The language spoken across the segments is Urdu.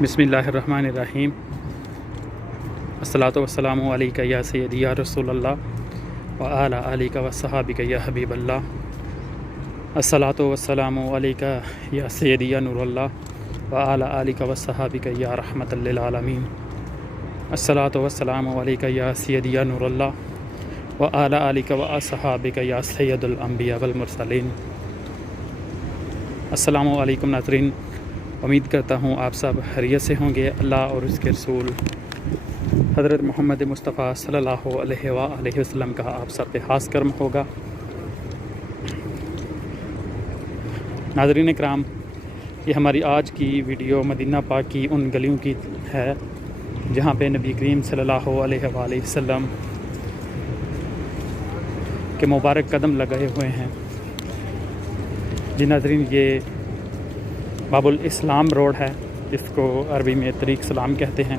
بسم اللہ الرحمن الرحیم۔ الصلاۃ والسلام علیکہ یا سیدی یا رسول اللہ وعلی آلک وصحابک یا حبیب اللہ۔ الصلاۃ والسلام علیکہ یا سیدی یا نور اللہ وعلی آلک وصحابک یا رحمۃ للعالمین۔ الصلاۃ والسلام علیکہ یا سیدی یا نور اللہ وعلی آلک وصحابک یا سید الانبیاء والمرسلین۔ السلام علیکم ناظرین، امید کرتا ہوں آپ سب خیریت سے ہوں گے۔ اللہ اور اس کے رسول حضرت محمد مصطفیٰ صلی اللہ علیہ وآلہ وسلم کا آپ سب پہ خاص کرم ہوگا۔ ناظرین اکرام، یہ ہماری آج کی ویڈیو مدینہ پاک کی ان گلیوں کی ہے جہاں پہ نبی کریم صلی اللہ علیہ وآلہ وسلم کے مبارک قدم لگائے ہوئے ہیں۔ جی ناظرین، یہ باب الاسلام روڈ ہے، جس کو عربی میں طریق سلام کہتے ہیں۔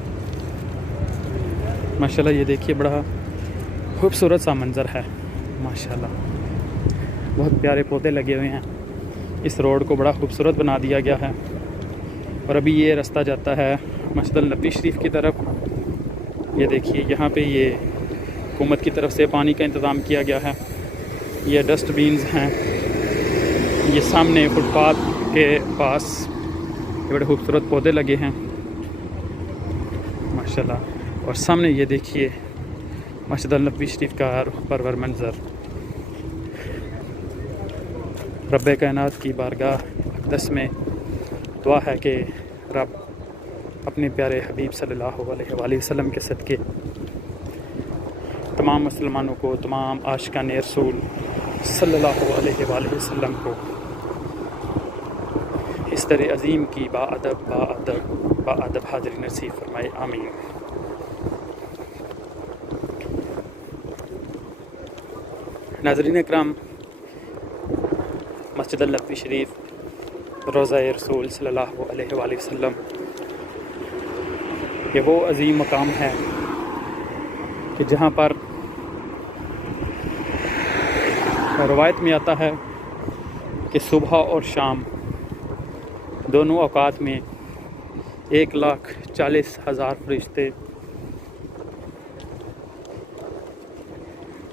ماشاءاللہ یہ دیکھیے، بڑا خوبصورت سا منظر ہے ماشاءاللہ۔ بہت پیارے پودے لگے ہوئے ہیں، اس روڈ کو بڑا خوبصورت بنا دیا گیا ہے۔ اور ابھی یہ رستہ جاتا ہے مسجد النبی شریف کی طرف۔ یہ دیکھیے، یہاں پہ یہ حکومت کی طرف سے پانی کا انتظام کیا گیا ہے۔ یہ ڈسٹ بینز ہیں، یہ سامنے فٹ پاتھ کے پاس بڑے خوبصورت پودے لگے ہیں ماشاءاللہ۔ اور سامنے یہ دیکھیے مسجد النبی شریف کا روح پرور منظر۔ رب کائنات کی بارگاہ اقدس میں دعا ہے کہ رب اپنے پیارے حبیب صلی اللہ علیہ وآلہ وسلم کے صدقے تمام مسلمانوں کو، تمام عاشقان رسول صلی اللہ علیہ وآلہ وسلم کو اس طرح عظیم کی با ادب حاضری نصیب فرمائے، آمین۔ ناظرین اکرام، مسجد النبی شریف روضہ رسول صلی اللہ علیہ وآلہ وسلم یہ وہ عظیم مقام ہے کہ جہاں پر روایت میں آتا ہے کہ صبح اور شام دونوں اوقات میں 1,40,000 فرشتے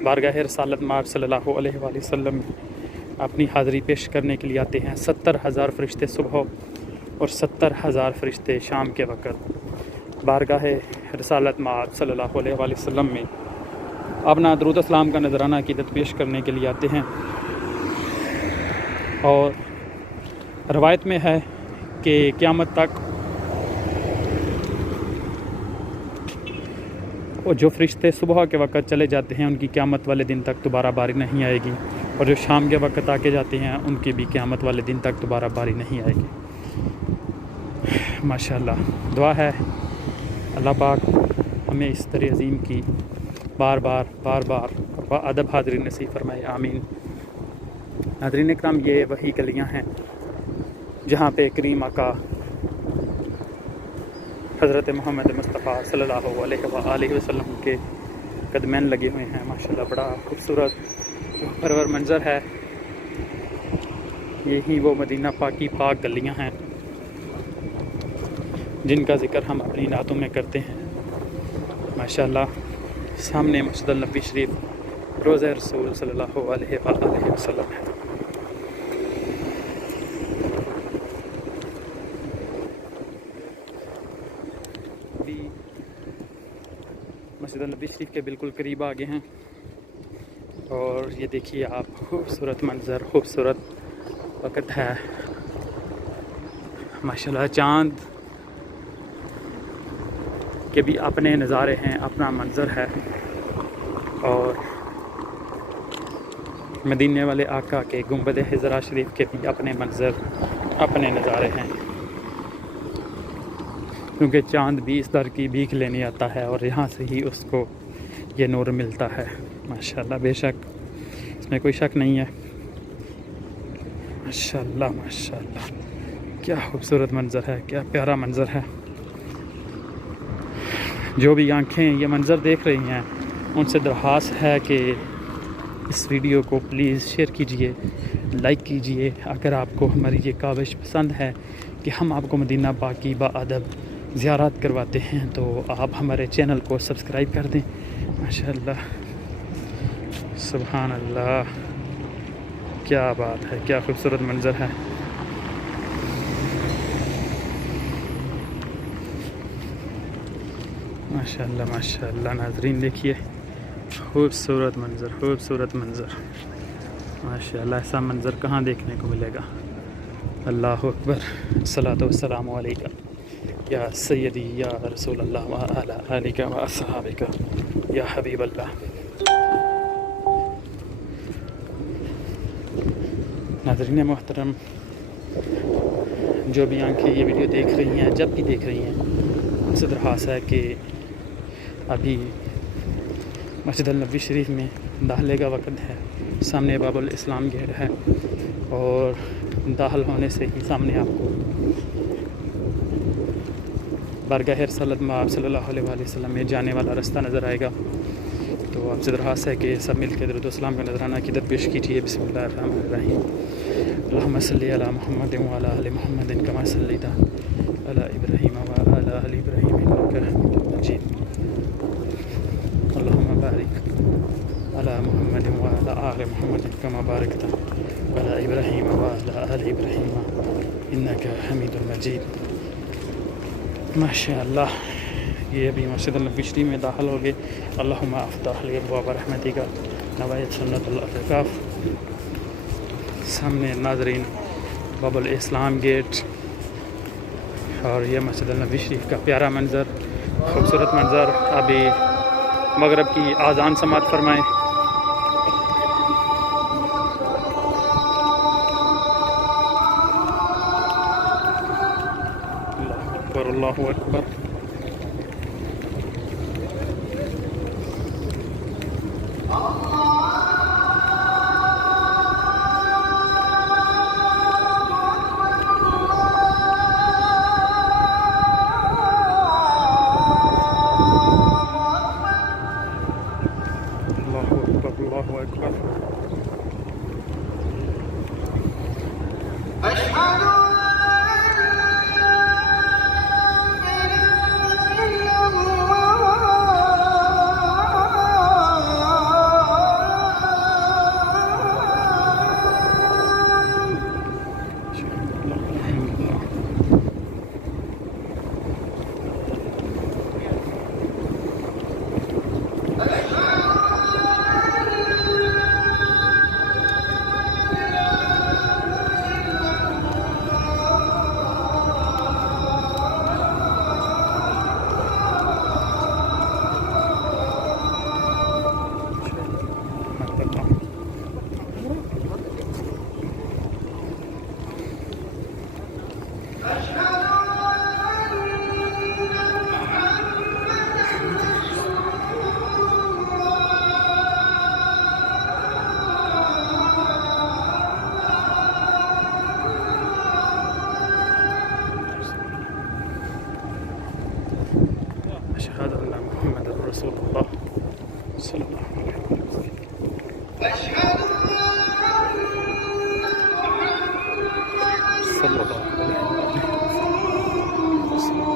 بارگاہ رسالت مآب صلی اللہ علیہ وآلہ وسلم اپنی حاضری پیش کرنے کے لیے آتے ہیں۔ 70,000 فرشتے صبح اور 70,000 فرشتے شام کے وقت بارگاہ رسالت مآب صلی اللہ علیہ وآلہ وسلم میں اپنا درود اسلام کا نذرانہ عقیدت پیش کرنے کے لیے آتے ہیں۔ اور روایت میں ہے کہ قیامت تک وہ جو فرشتے صبح کے وقت چلے جاتے ہیں ان کی قیامت والے دن تک دوبارہ باری نہیں آئے گی، اور جو شام کے وقت آ کے جاتے ہیں ان کی بھی قیامت والے دن تک دوبارہ باری نہیں آئے گی ماشاءاللہ۔ دعا ہے اللہ پاک ہمیں اس طرح عظیم کی بار بار ادب حاضری نصیب فرمائے، آمین۔ ناظرین اکرام، یہ وہی گلیاں ہیں جہاں پہ کریم آقا حضرت محمد مصطفیٰ صلی اللہ علیہ وآلہ وسلم کے قدمین لگے ہوئے ہیں ماشاءاللہ۔ بڑا خوبصورت پرور منظر ہے۔ یہی وہ مدینہ پاکی پاک گلیاں ہیں جن کا ذکر ہم اپنی نعتوں میں کرتے ہیں ماشاءاللہ۔ سامنے مسجد النبی شریف روضہ رسول صلی اللہ علیہ وآلہ وسلم ہے۔ مسجد النبی شریف کے بالکل قریب آگے ہیں، اور یہ دیکھیے آپ، خوبصورت منظر، خوبصورت وقت ہے ماشاءاللہ۔ چاند کے بھی اپنے نظارے ہیں، اپنا منظر ہے، اور مدینے والے آقا کے گنبد خضرا شریف کے بھی اپنے منظر، اپنے نظارے ہیں، کیونکہ چاند بھی اس در کی بھیک لینے آتا ہے اور یہاں سے ہی اس کو یہ نور ملتا ہے ماشاءاللہ۔ بے شک اس میں کوئی شک نہیں ہے ماشاءاللہ ماشاءاللہ۔ کیا خوبصورت منظر ہے، کیا پیارا منظر ہے۔ جو بھی آنکھیں یہ منظر دیکھ رہی ہیں ان سے درخواست ہے کہ اس ویڈیو کو پلیز شیئر کیجئے، لائک کیجئے۔ اگر آپ کو ہماری یہ کاوش پسند ہے کہ ہم آپ کو مدینہ پاک کی با ادب زیارات کرواتے ہیں، تو آپ ہمارے چینل کو سبسکرائب کر دیں۔ ماشاءاللہ، سبحان اللہ، کیا بات ہے، کیا خوبصورت منظر ہے۔ ماشاءاللہ ماشاءاللہ ناظرین، دیکھیے خوبصورت منظر، خوبصورت منظر، ماشاءاللہ ایسا منظر کہاں دیکھنے کو ملے گا۔ اللہ اکبر، الصلاۃ والسلام علیکہ یا سیدی یا رسول اللہ وعلی آلک و اصحابک یا حبیب اللہ۔ ناظرین محترم، جو بھی آنکھیں یہ ویڈیو دیکھ رہی ہیں، جب بھی دیکھ رہی ہیں، ان سے درخواست ہے کہ ابھی مسجد النبوی شریف میں داخلے کا وقت ہے، سامنے باب الاسلام گیٹ ہے، اور داخل ہونے سے ہی سامنے آپ کو بارگاہ رسالت میں آپ صلی اللہ علیہ وآلہ وسلم میں جانے والا رستہ نظر آئے گا۔ تو آپ سے درخواست ہے کہ سب مل کے درود و السلام کا نذرانہ عقیدت پیش کیجیے۔ بسم اللہ الرحمن الرحیم، اللہم صلی علی محمد وعلی آل محمد کما صلیت علی ابراہیم وعلی آل ابراہیم انک حمید مجید، اللہم بارک علی محمد وعلی آل محمد کما بارکت علی ابراہیم وعلی آل ابراہیم انک حمید مجید۔ ماشاءاللہ، یہ ابھی مسجد النبوی شریف میں داخل ہو گئے۔ اللہم افتح لی ابواب رحمتک نوایت سنت الاعتکاف۔ سامنے ناظرین باب الاسلام گیٹ، اور یہ مسجد النبوی شریف کا پیارا منظر، خوبصورت منظر۔ ابھی مغرب کی اذان سماعت فرمائیں۔ اللہ اکبر۔ اللہ اکبر۔ اشہد ان محمد رسول اللہ صلی اللہ علیہ وسلم۔ صلی اللہ علیہ وسلم۔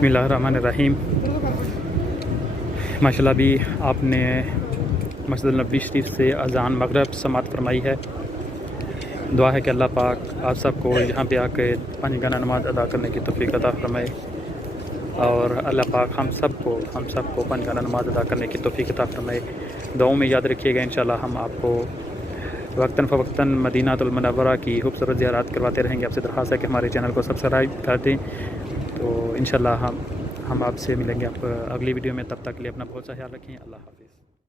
بسم اللہ الرحمن الرحیم۔ ماشاءاللہ بھی آپ نے مسجد النبوی شریف سے اذان مغرب سماعت فرمائی ہے۔ دعا ہے کہ اللہ پاک آپ سب کو یہاں پہ آ کے 5 گانا نماز ادا کرنے کی توفیق عطا فرمائے، اور اللہ پاک ہم سب کو 5 گانا نماز ادا کرنے کی توفیق عطا فرمائے۔ دعاؤں میں یاد رکھیے گا، انشاءاللہ ہم آپ کو وقتاً فوقتاً مدینہ المنورہ کی خوبصورت زیارات کرواتے رہیں گے۔ آپ سے درخواست ہے کہ ہمارے چینل کو سبسکرائب کر دیں، تو انشاءاللہ ہم آپ سے ملیں گے اگلی ویڈیو میں۔ تب تک کے لیے اپنا بہت سا خیال رکھیں۔ اللہ حافظ۔